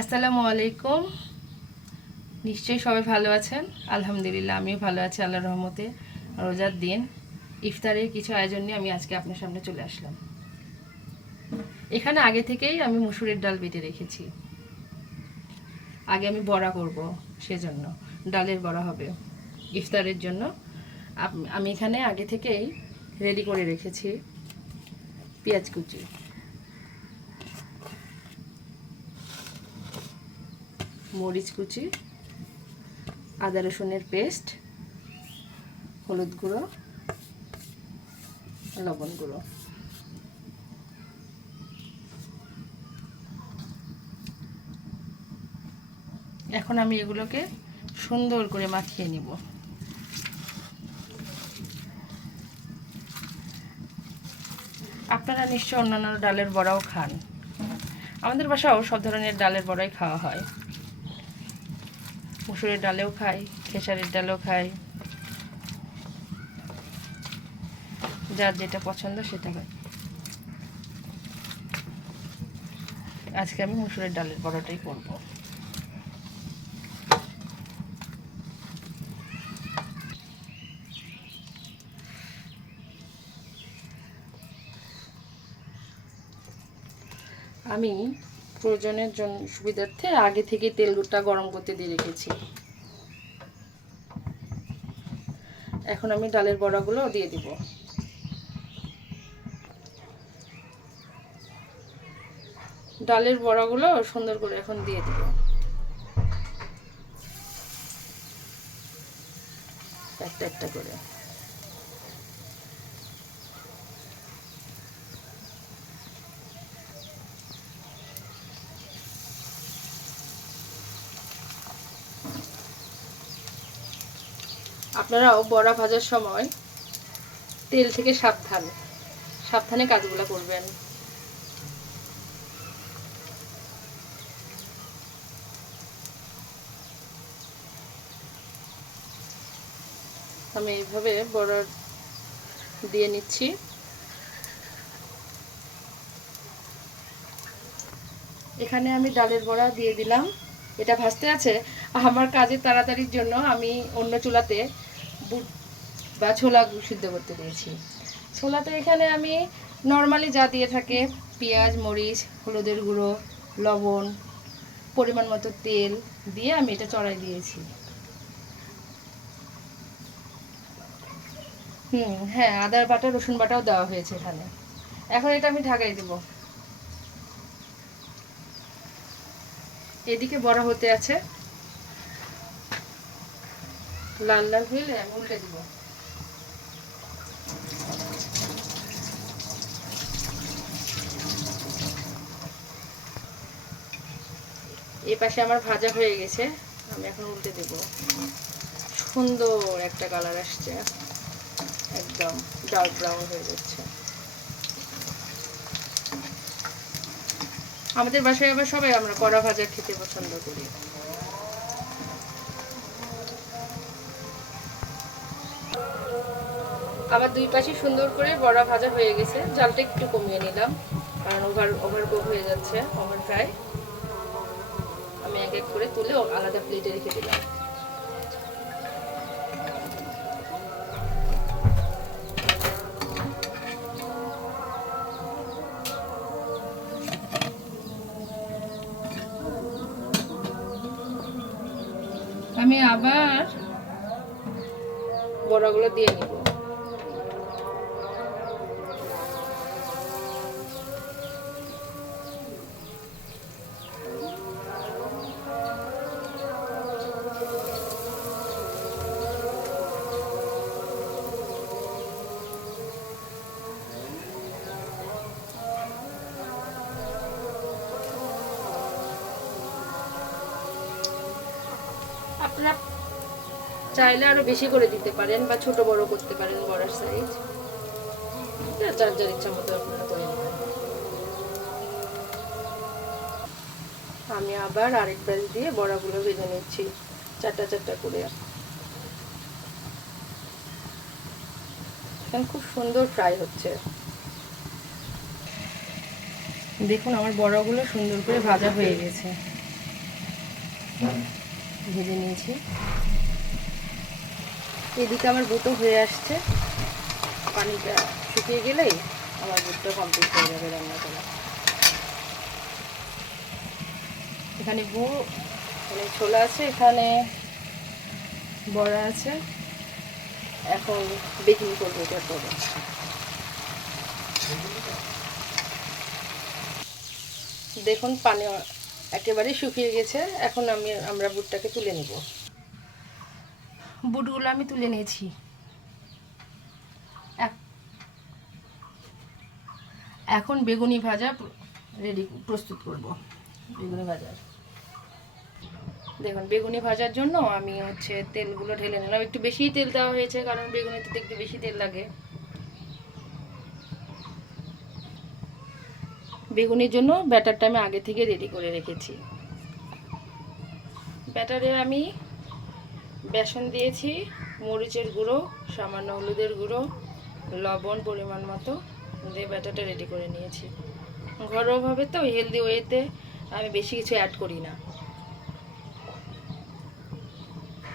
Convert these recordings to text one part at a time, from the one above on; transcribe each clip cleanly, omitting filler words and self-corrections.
আসসালামু আলাইকুম। নিশ্চয়ই সবাই ভালো আছেন। আলহামদুলিল্লাহ আমিও ভালো আছি আল্লাহর রহমতে। রোজার দিন ইফতারের কিছু আয়োজন নিয়ে আমি আজকে আপনার সামনে চলে আসলাম। এখানে আগে থেকেই আমি মসুরের ডাল বেটে রেখেছি। আগে আমি বড়া করব, সেজন্য ডালের বড়া হবে ইফতারের জন্য। আমি এখানে আগে থেকেই রেডি করে রেখেছি পেঁয়াজ কুচি, মরিচ কুচি, আদা রসুনের পেস্ট, হলুদ গুঁড়ো, লবণ গুঁড়ো। এখন আমি এগুলোকে সুন্দর করে মাখিয়ে নিব। আপনারা নিশ্চয় অন্যান্য ডালের বড়াও খান। আমাদের বাসাও সব ধরনের ডালের বড়াই খাওয়া হয়। মুসুরের ডালেও খাই, খেসারির ডালেও খাই, যার যেটা পছন্দ সেটা খাই। আজকে আমি মুসুরের ডালের বড়াটাই করব। আমি প্রয়োজনের জন্য সুবিধার্থে আগে থেকে তেলটা গরম করতে দিয়ে রেখেছি। এখন আমি ডালের বড়াগুলো দিয়ে দিব। ডালের বড়াগুলো সুন্দর করে এখন দিয়ে দিব, একটা একটা করে। আপনারাও বড়া ভাজার সময় তেল থেকে সাবধানে কাজগুলো করবেন। আমি এইভাবে বড়া দিয়ে নিচ্ছি। এখানে আমি ডালের বড়া দিয়ে দিলাম। এটা ভাজতে আছে। আমার কাজের তাড়াতাড়ির জন্য আমি অন্য চুলাতে বুট বা ছোলা সিদ্ধ করতে দিয়েছি। ছোলাতে এখানে আমি নর্মালি যা দিয়ে থাকে, পেঁয়াজ, মরিচ, হলুদের গুঁড়ো, লবণ, পরিমাণ মতো তেল দিয়ে আমি এটা চড়াই দিয়েছি। হ্যাঁ, আদার বাটা, রসুন বাটাও দেওয়া হয়েছে এখানে। এখন এটা আমি ঢাকাই দেব। এদিকে বড়া হতে আছে, লাল লাল হইলে আমি উল্টে দিব। এই পাশে আমার ভাজা হয়ে গেছে, আমি এখন উল্টে দেব। সুন্দর একটা কালার আসছে, একদম ডার্ক ব্রাউন হয়ে যাচ্ছে। আমাদের বাসায় আবার সবাই আমরা কড়া ভাজা খেতে পছন্দ করি। আবার দুই পাশে সুন্দর করে বড়া ভাজা হয়ে গেছে। জালটা একটু কমিয়ে নিলাম, কারণ ওভার কুক হয়ে যাচ্ছে, ওভার ফ্রাই। আমি এক এক করে তুলে আলাদা প্লেটে রেখে দিলাম। আমি আবার বড়াগুলো দিয়ে নিব। আপনারা চাইলে আরো বেশি করে দিতে পারেন বা ছোট বড় করতে পারেন বড়ার সাইজ। যার যার ইচ্ছা মতো আপনারা করে নেবেন। আমি আবার আরেক ব্রাশ দিয়ে বড়াগুলো ভেজে নিচ্ছি, চারটা চারটা করে। এখন খুব সুন্দর ফ্রাই হচ্ছে। দেখুন আমার বড়াগুলো সুন্দর করে ভাজা হয়ে গেছে। ভেজে নিয়েছি। এদিকে আমার বুটও হয়ে আসছে, পানিটা শুকিয়ে গেলেই আমার বুটটা কমপ্লিট হয়ে যাবে রান্না করা। এখানে গুড়, এখানে ছোলা আছে, এখানে বড়া আছে। এখন বেকিং করবো এটা করে। দেখুন পানি একেবারে শুকিয়ে গেছে। এখন আমরা বুটটাকে তুলে নিব। বুটগুলো আমি তুলে নিয়েছি। এখন বেগুনি ভাজা প্রস্তুত করব। বেগুনি ভাজা, দেখুন বেগুনি ভাজার জন্য আমি তেলগুলো ঢেলে নিলাম। একটু বেশিই তেল দেওয়া হয়েছে, কারণ বেগুনিতে একটু বেশি তেল লাগে। বেগুনির জন্য ব্যাটারটা আমি আগে থেকে রেডি করে রেখেছি। ব্যাটারে আমি বেসন দিয়েছি, মরিচের গুঁড়ো, সামান্য হলুদের গুঁড়ো, লবণ পরিমাণ মতো দিয়ে ব্যাটারটা রেডি করে নিয়েছি। ঘরোয়াভাবে তো হেলদি ওয়েতে আমি বেশি কিছু অ্যাড করি না।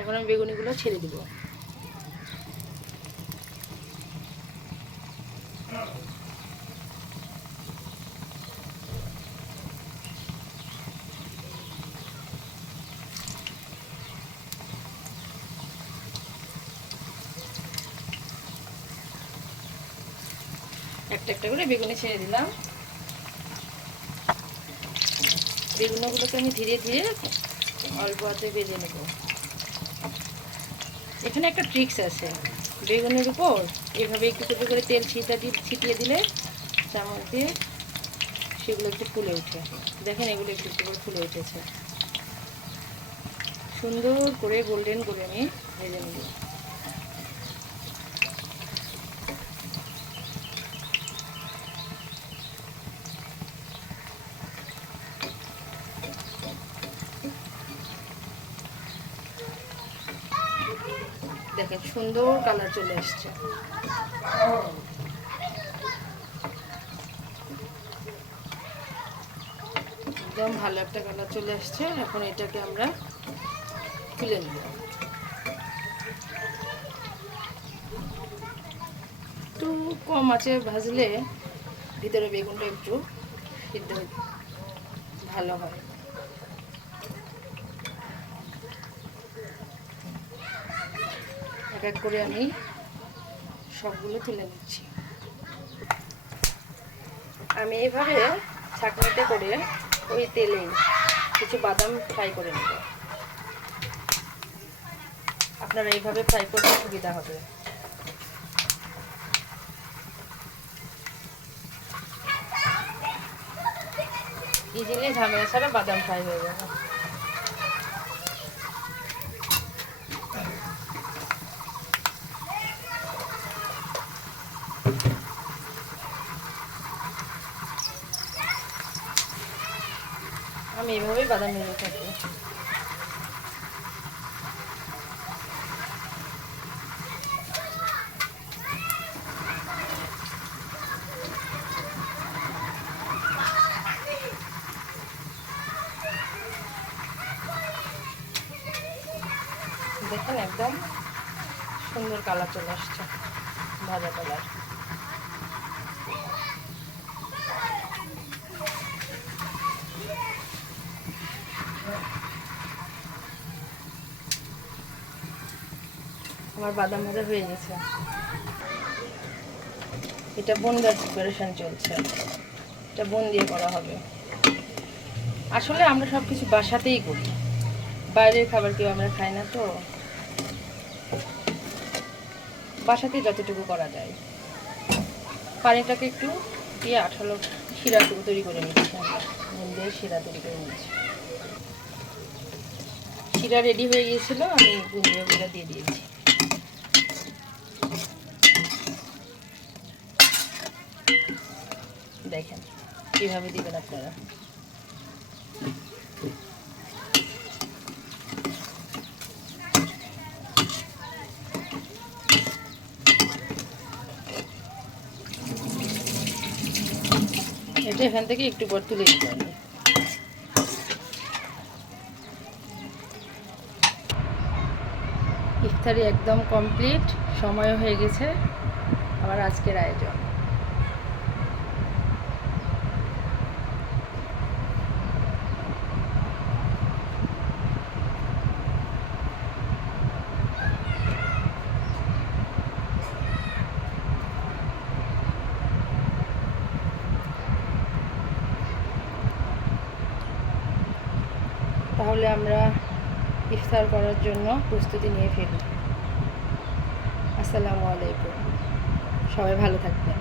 এখন আমি বেগুনিগুলো ছেড়ে দিব। একটা একটা করে বেগুনি ছেড়ে দিলাম। বেগুনগুলোকে আমি ধীরে ধীরে অল্প হাতে ভেজে নেব। এখানে একটা ট্রিক্স আছে, বেগুনের উপর এভাবে একটু একটু করে তেল ছিটিয়ে দিলে চামচ দিয়ে সেগুলো একটু ফুলে ওঠে। দেখেন এগুলো একটু একটু করে ফুলে উঠেছে। সুন্দর করে গোল্ডেন করে আমি ভেজে নেব। দেখেন সুন্দর কালার চলে আসছে। একদম ভালো একটা কালার চলে আসছে। এখন এটাকে আমরা তুলে নেব। একটু কম আঁচে ভাজলে ভিতরে বেগুনটা একটু সিদ্ধ ভালো হয়। এক এক করে আমি সবগুলো তুলে নিচ্ছি। আমি এইভাবে ছাঁকনিতে করে ওই তেলে কিছু বাদাম ফ্রাই করে নেব। আপনারা এইভাবে ফ্রাই করতে সুবিধা হবে। ইজিলি ঝামেলা ছাড়া বাদাম ফ্রাই হয়ে যাবে। আমি এইভাবেই বাদাম ভেজে থাকি। দেখুন একদম সুন্দর কালার চলে আসছে, ভাজা কালার। আমার বাদাম ভাজা হয়ে গেছে। এটা বোন দেওয়ার প্রিপারেশন চলছে। এটা বোন দিয়ে করা হবে। আসলে আমরা সব কিছু বাসাতেই করি, বাইরের খাবার কেউ আমরা খাই না, তো বাসাতেই যতটুকু করা যায়। পানিটাকে একটু দিয়ে আঠালো শিরা তৈরি করে নিচ্ছি। নুন দিয়ে শিরা তৈরি করে নিচ্ছি। শিরা রেডি হয়ে গিয়েছিল, আমি বুনিয়াগুলো দিয়ে দিয়েছি। দেখেন কিভাবে দিবেন আপনারা। এটা এখান থেকে একটু পর তুলে দিতে হবে। ইফতারি একদম কমপ্লিট, সময় হয়ে গেছে আমার আজকের আয়োজন। তাহলে আমরা ইফতার করার জন্য প্রস্তুতি নিয়ে ফেলি। আসসালামু আলাইকুম, সবাই ভালো থাকবেন।